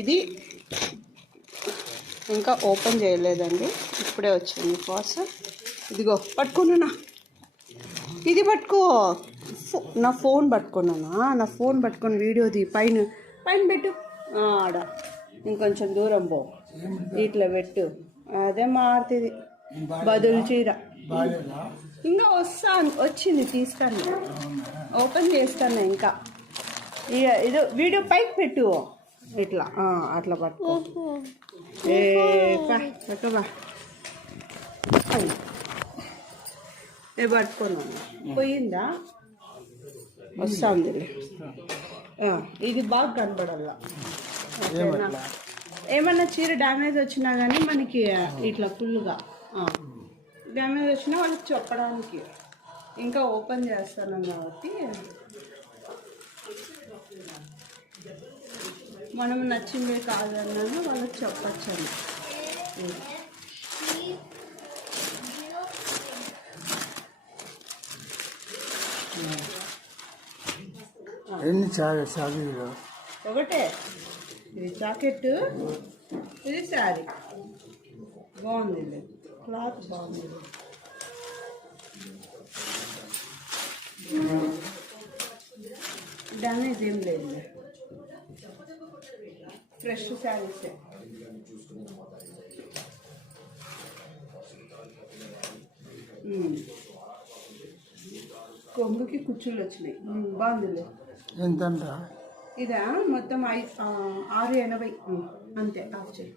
ఇది ఇంకా ఓపెన్ చేయలేదండి, ఇప్పుడే వచ్చింది పార్సల్. ఇదిగో పట్టుకున్నానా, ఇది పట్టుకో. నా ఫోన్ పట్టుకున్నానా, నా ఫోన్ పట్టుకొని వీడియోది పైన పెట్టు. ఆడ ఇంకొంచెం దూరం పో, ఇట్లా పెట్టు. అదే మారుతుంది బదులు చీర. ఇంకా వచ్చింది తీసుకొని ఓపెన్ చేస్తాను. ఇంకా ఇది వీడియో పైకి పెట్టు, ఇట్లా అట్లా పట్టుకో. పట్టుకోబా, పట్టుకున్నాను. పోయిందా, వస్తుంది. ఇది బాగా కనపడాల. ఏమన్నా చీర డ్యామేజ్ వచ్చినా కానీ మనకి ఇట్లా ఫుల్గా డ్యామేజ్ వచ్చినా వాళ్ళకి చెప్పడానికి. ఇంకా ఓపెన్ చేస్తాను కాబట్టి మనం నచ్చిందే కాదన్నాను వాళ్ళకి చెప్పచ్చని. ఒకటే ఇది జాకెట్, ఇది శారీ. బాగుంది, క్లాత్ బాగుంది. డ్యామేజ్ ఏం లేదు, ఫ్రెష్ శారీసే. కొంగుకి కుచ్చులు వచ్చినాయి. బాగుంది. ఎంత? ఇదా మొత్తం 680 అంతే. ఆఫ్ చేయి.